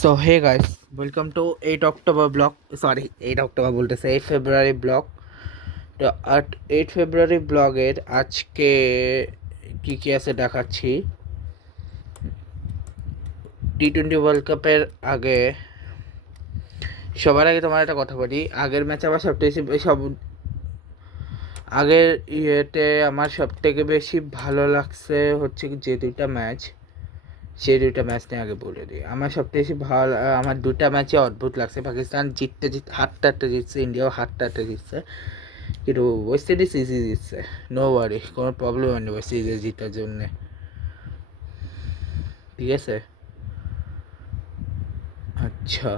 So hey guys, welcome to 8 October blog. Sorry, 8 October বলতেছে 8 February blog. তো 8 February ব্লগের আজকে কি কি আছে দেখাচ্ছি। টি-20 ওয়ার্ল্ড কাপের আগে সবার আগে তোমার একটা কথা বলি, আগের ম্যাচ আমার সবথেকে আগের ইয়েতে আমার সবথেকে বেশি ভালো লাগছে হচ্ছে যে দুইটা ম্যাচ, সেই দুইটা ম্যাচ নিয়ে আগে বলে দিই। আমার সবথেকে বেশি ভালো আমার দুটা ম্যাচে অদ্ভুত লাগছে। পাকিস্তান হারতে হারতে জিতছে, ইন্ডিয়াও হারতে হারতে জিতছে, কিন্তু ওয়েস্ট ইন্ডিজ ইজি জিতছে। নো ওয়ারি, কোনো প্রবলেম হয়নি ওয়েস্ট ইন্ডিজ জিতার জন্যে, ঠিক আছে। আচ্ছা,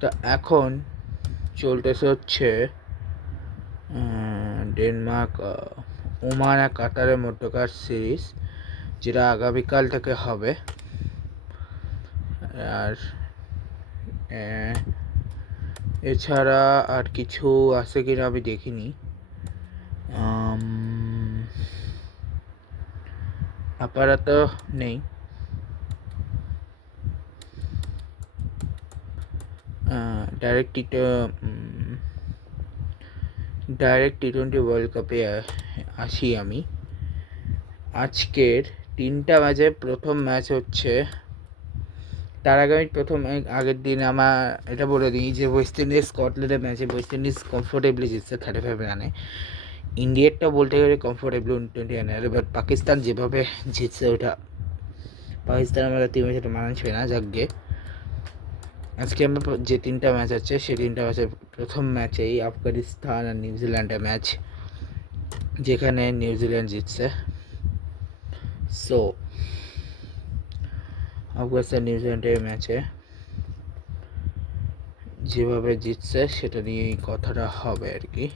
তো এখন চলতেছে হচ্ছে ডেনমার্ক ওমান আর কাতারের মধ্যকার সিরিজ, যেটা আগামীকাল থেকে হবে। আর এছাড়া আর কিছু আছে কিনা আমি দেখিনি, আপাতত নেই। ডাইরেক্ট টি-20 ওয়ার্ল্ড কাপে আসি আমি। আজকের 3টা ম্যাচে প্রথম ম্যাচ হচ্ছে, তার আগে আমি আগের দিন আমার এটা বলে দিই যে ওয়েস্ট ইন্ডিজ স্কটল্যান্ডের ম্যাচে ওয়েস্ট ইন্ডিজ কমফোর্টেবলি জিতছে 35 রানে। ইন্ডিয়ারটা বলতে গেলে কমফোর্টেবলি 20 রানে, বাট পাকিস্তান যেভাবে জিতছে ওটা পাকিস্তান আমাদের টিমের সাথে মানানছে না। যাকগে, আজকে আমরা যে 3টা ম্যাচ আছে সেই 3টা ম্যাচের প্রথম ম্যাচেই আফগানিস্তান আর নিউজিল্যান্ডের ম্যাচ, যেখানে নিউজিল্যান্ড জিতছে। সো আফগানিস্তান নিউজিল্যান্ডের ম্যাচে যেভাবে জিতছে সেটা নিয়েই কথাটা হবে আর কি।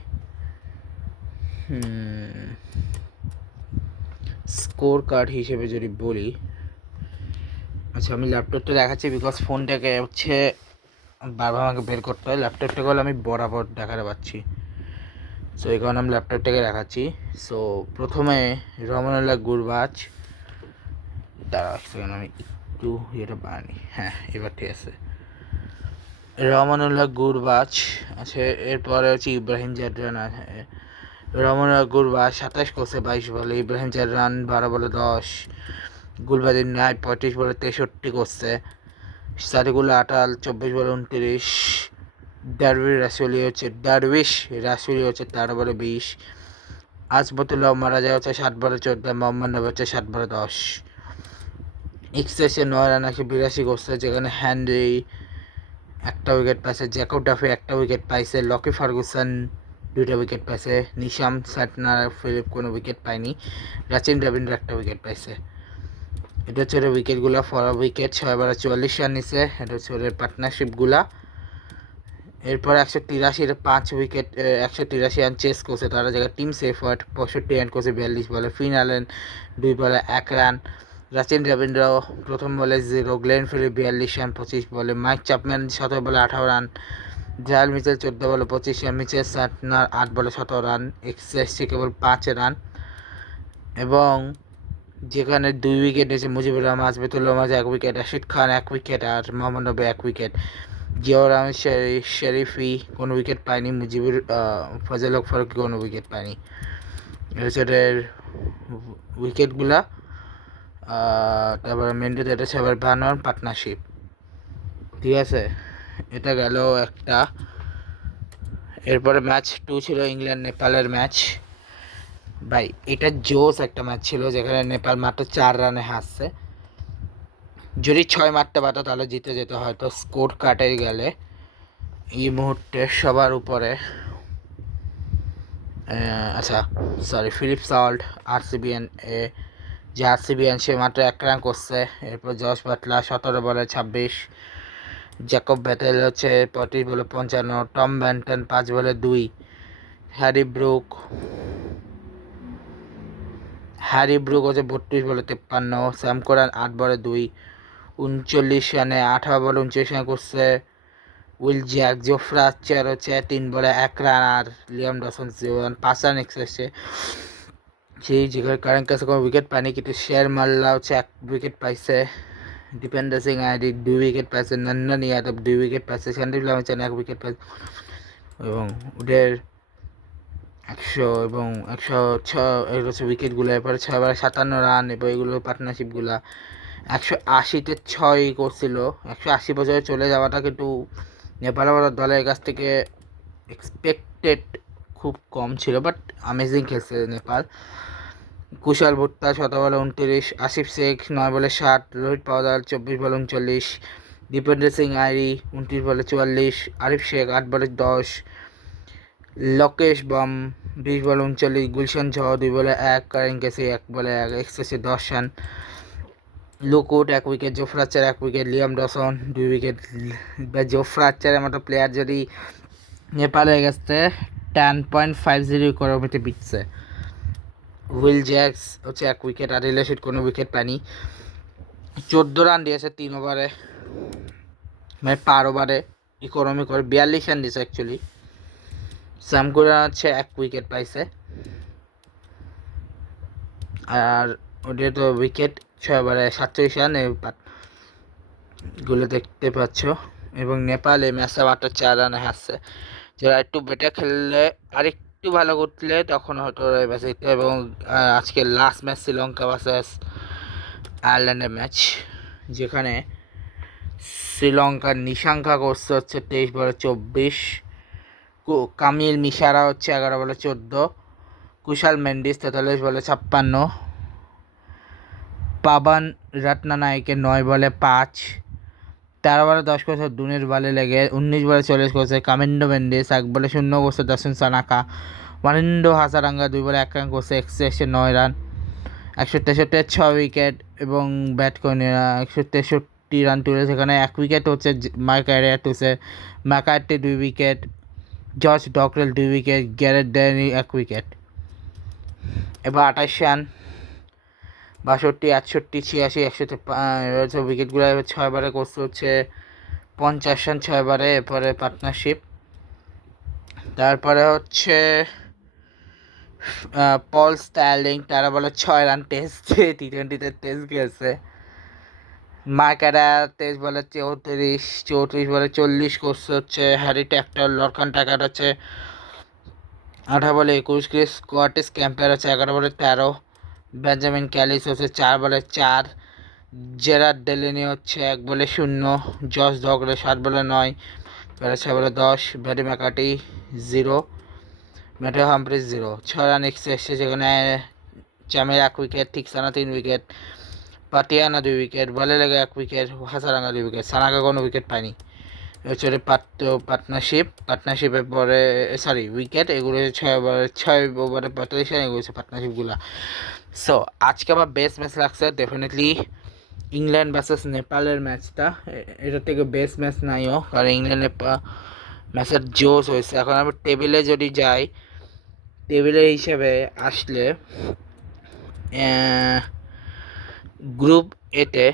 স্কোর কার্ড হিসেবে যদি বলি, আচ্ছা আমি ল্যাপটপটা দেখাচ্ছি বিকজ ফোনটাকে হচ্ছে বারবার আমাকে বের করতে হয়। ল্যাপটপটাকে হলে আমি বরাবর দেখাতে পাচ্ছি, সো এই কারণে আমি ল্যাপটপটাকে দেখাচ্ছি। সো প্রথমে রমনুল্লাহ গুরবাজ, দাঁড়া সেখানে আমি একটু ইয়েটা বানানি, হ্যাঁ এবার ঠিক আছে। রমনুল্লাহ গুরবাজ আছে, এরপরে হচ্ছে ইব্রাহিম জাডরান আছে। রমনুল্লাহ গুরবাজ 27 করছে 22 বলে, ইব্রাহিম জাডরান 12 বলে 10, গুলবাদিন নাইট 35 বলে 63 করছে, সাদিকুল্লাহ আটাল 24 বলে 29, ডারউইশ রাসুলি হচ্ছে 13 বলে 20, আজমতুল্লাহ মারা যায় হচ্ছে 7 বলে 14, মোহাম্মদ নবী হচ্ছে 7 বলে 10। এক্সেসে 9 রান 182 করছে, যেখানে হ্যান্ডি একটা উইকেট পাইছে, জ্যাকব ডাফি একটা উইকেট পাইছে, লকি ফার্গুসন 2টা উইকেট পাইছে, নিশাম সাটনার ফিলিপ কোনো উইকেট পায়নি, রাচিন রবীন্দ্র একটা উইকেট পাইছে। এটা হচ্ছে ওদের উইকেটগুলো, ফর উইকেট 6 ওভারে 44 রান নিছে। এটা হচ্ছে ওদের পার্টনারশিপগুলা। এরপর 183 5 উইকেট 183 রান চেস করছে তারা, জায়গায় টিম সেফার্ট 65 রান করছে 42 বলে, ফিন অ্যালেন 2 বলে 1 রান, রাচিন রবীন্দ্র প্রথম বলে 0, গ্লেন ফিলিপ 42 রান 25 বলে, মাইক চ্যাপম্যান 17 বলে 18 রান, জায়াল মিচেল 14 বলে 25 রান, মিচেল সাটনার 8 বলে 17 রান, এক্সেসে কেবল 5 রান। এবং যেখানে 2 উইকেট নিয়েছে মুজিবুর রহমান, আজমেতুল্লাহ মাঝে 1 উইকেট, রাশিদ খান 1 উইকেট আর মোহাম্মদ নবী 1 উইকেট। জিয়াউর রহমান শরীফি কোনো উইকেট পায়নি, মুজিবুর ফজল হক ফারুকি কোনো উইকেট পায়নি। এছাড়া উইকেটগুলা তারপরে মেন্ডেতে এটা সেবার বানানোর পার্টনারশিপ, ঠিক আছে। এটা গেল একটা। এরপরে ম্যাচ 2 ছিল ইংল্যান্ড নেপালের ম্যাচ। ভাই এটা জোস একটা ম্যাচ ছিল, যেখানে নেপাল মাত্র 4 রানে হারছে। যদি 6 মারতে পারতো তাহলে জিতে যেত হয়তো। স্কোর কাটে গেলে এই মুহূর্তে সবার উপরে আচ্ছা সরি ফিলিপ সল্ট আরসিবিএন যে আরসিবিএন, সে মাত্র 1 রান করছে। এরপর জশ বাটলার 17 বলে 26, জ্যাকব ব্যাটেল হচ্ছে 25 বলে 55, টম ব্যান্টন 5 বলে 2, হ্যারি ব্রুক হচ্ছে 32 বলে 53, স্যাম কোরান 8 বলে 2, 39 রানে 18 বলে 29 রান করছে। উইল জ্যাক জোফরা চেয়ার হচ্ছে 3 বলে 1 রান, আর লিয়াম ডসন 0 রান 5 রান এক্সেসে। সেই যেখানে কারেন্ট কাছে কোনো উইকেট পায়নি, কিন্তু শেয়ার মাল্লা হচ্ছে 1 উইকেট পাইছে। দীপেন্দ্র সিং আইডি 2 উইকেট পাইছে, নন্দন ইয়াদব 2 উইকেট পাইছে, সন্দীপ লামিচান 1 উইকেট পাইছে এবং ওদের 100 এবং 106 এগুলো হচ্ছে উইকেটগুলো। এরপরে 6 ওভারে 57 রান এবং এগুলো পার্টনারশিপগুলা 180-তে 6 করছিল। 180 বছরে চলে যাওয়াটা কিন্তু নেপাল দলের কাছ থেকে এক্সপেক্টেড খুব কম ছিল, বাট অ্যামেজিং খেলছে নেপাল। কুশাল ভুট্টা 17 বলে 29, আসিফ শেখ 9 বলে 60, রোহিত পাওয়াল 24 বলে 39, দীপেন্দ্র সিং আইরি 29 বলে 44, আরিফ শেখ 8 বলে 10, লোকেশ বাম 20 বলে 39, গুলশান ঝ 2 বলে 1, কারিন কেসি 1 বলে 1, এক্সেসে 10 রান, লুকুট 1 wicket, Jofra Archer 1 wicket, Liam Dawson 2 wicket. জোফরা আর্চারের মতো প্লেয়ার যদি নেপালের কাছে 10.50 ইকোনমিতে বিটছে। উইল জ্যাক্স হচ্ছে 1 উইকেট, আর রিলেশিট কোনো উইকেট পায়নি। 14 রান দিয়েছে 3 ওভারে, মানে পার ওভারে ইকোনমি করে 42 রান দিয়েছে অ্যাকচুয়ালি। সামকুরা হচ্ছে 1 উইকেট পাইছে, আর ওদের তো উইকেট 6 ওভারে 47 রান গুলো দেখতে পাচ্ছ। এবং নেপাল এই ম্যাচে মাত্র 4 রানে হারছে। যারা একটু বেটার খেললে আর একটু ভালো করলে তখন হয়তো ম্যাচ জিততো। এবং আজকে লাস্ট ম্যাচ শ্রীলঙ্কা ভার্সেস আয়ারল্যান্ডের ম্যাচ, যেখানে শ্রীলঙ্কার নিশাঙ্কা করছে হচ্ছে 23 বলে 24, কামিল মিশারা হচ্ছে 11 বলে 14, কুশাল মেন্ডিস 43 বলে 56, পাবান রত্নানায়কে 9 বলে 5, 13 বলে 10 করছে দুনের বলে লেগে, 19 বলে 40 করছে কামিন্ডো মেন্ডিস, 1 বলে 0 করছে দর্শন সানাকা, ওয়ানিন্ডো হাসারাঙ্গা 2 বলে 1 রান করছে, এক্সেসে 9 রান, 163 6 উইকেট এবং ব্যাট করে 163 রান তুলে। সেখানে 1 উইকেট হচ্ছে মার্ক এরিয়া তুলছে, ম্যাকার্টি 2 wicket, George Dockrell 2 wicket, গ্যারেট Danny 1 wicket. এবার 28 রান 62, 68, 86, 153 উইকেটগুলো এবার 6 বারে করছে হচ্ছে 50 রান 6 বারে। এরপরে পার্টনারশিপ, তারপরে হচ্ছে পল স্টার্লিং 13 বলে 6 রান, টেস্ট টি20তে টেস্ট খেলছে। মার্কারা 23 বলে 34 বলে 40 করছে হচ্ছে হ্যারি ট্যাক্টর, লরখান টাকার হচ্ছে 18 বলে 21, ক্রিস স্কটিস ক্যাম্পের হচ্ছে 11 বলে 13, বেঞ্জামিন ক্যালিস হচ্ছে 4 বলে 4, জেরার্ড ডেলেনি হচ্ছে 1 বলে 0, জস ডগলে 7 বলে 9, 6 বলে 10, ভ্যাডি ম্যাকার্টি 0, ম্যাথিউ হামফ্রিজ 0, 6 রান এসছে। যেখানে চামের 1 উইকেট, থিকসানা 3 উইকেট, পাটিয়ানা 2 উইকেট, বলে লেগে 1 উইকেট, হাসারাঙ্গা 2 উইকেট, সানাকা কোনো উইকেট পায়নি। হচ্ছে পার্টনারশিপের পরে উইকেট এগুলো 6 ওভারে 45 রান, এগুলো হচ্ছে পার্টনারশিপগুলো। সো আজকে আমার বেস্ট ম্যাচ লাগছে ডেফিনেটলি ইংল্যান্ড ভার্সেস নেপালের ম্যাচটা। এটার থেকে বেস্ট ম্যাচ নাইও, কারণ ইংল্যান্ড ম্যাচের জোশ হয়েছে। এখন আমি টেবিলে যদি যাই, টেবিলের হিসেবে আসলে গ্রুপ এতে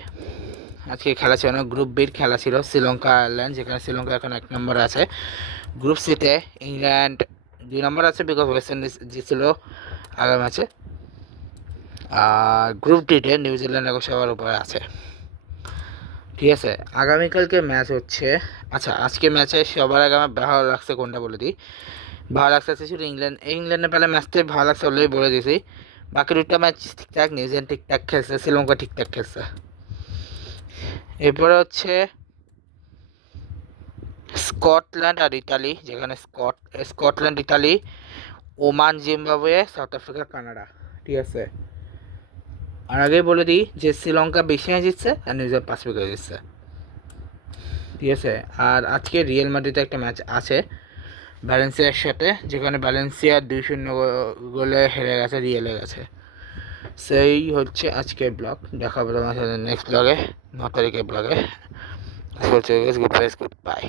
আজকে খেলা ছিল না, গ্রুপ বির খেলা ছিল শ্রীলঙ্কা আয়ারল্যান্ড, যেখানে শ্রীলঙ্কা এখন 1 নম্বরে আছে। গ্রুপ সিতে ইংল্যান্ড 2 নম্বর আছে, বিকজ ওয়েস্ট ইন্ডিজ জিতছিল আগের ম্যাচে। আর গ্রুপ ডিতে নিউজিল্যান্ড এখন সবার উপরে আছে। ঠিক আছে, আগামীকালকে ম্যাচ হচ্ছে, আচ্ছা আজকে ম্যাচে সবার আগে আমার ভালো লাগছে কোনটা বলে দিই। ভালো লাগছে শুধু ইংল্যান্ডের পেলে ম্যাচটা ভালো লাগছে অলরেডি বলে দিয়েছি। বাকি 2টা ম্যাচ ঠিকঠাক, নিউজিল্যান্ড ঠিকঠাক খেলছে, শ্রীলঙ্কা ঠিকঠাক খেলছে। এরপরে হচ্ছে স্কটল্যান্ড আর ইতালি, যেখানে Scotland, Italy, Oman, Zimbabwe, south Africa, Canada. ঠিক আছে, আর আগেই বলে দিই যে শ্রীলঙ্কা বেশি ম্যাচ জিতছে আর নিউজিল্যান্ড 5 উইকেট জিতছে। ঠিক আছে, আর আজকে রিয়েল মাদ্রিদে একটা ম্যাচ আছে ভ্যালেন্সিয়ার সাথে, যেখানে ভ্যালেন্সিয়া 2-0 গোলে হেরে গেছে রিয়েলের কাছে। সেই হচ্ছে আজকের ব্লগ। দেখা হবে তোমার সাথে নেক্সট ব্লগে, 9 তারিখের ব্লগে। Good bye.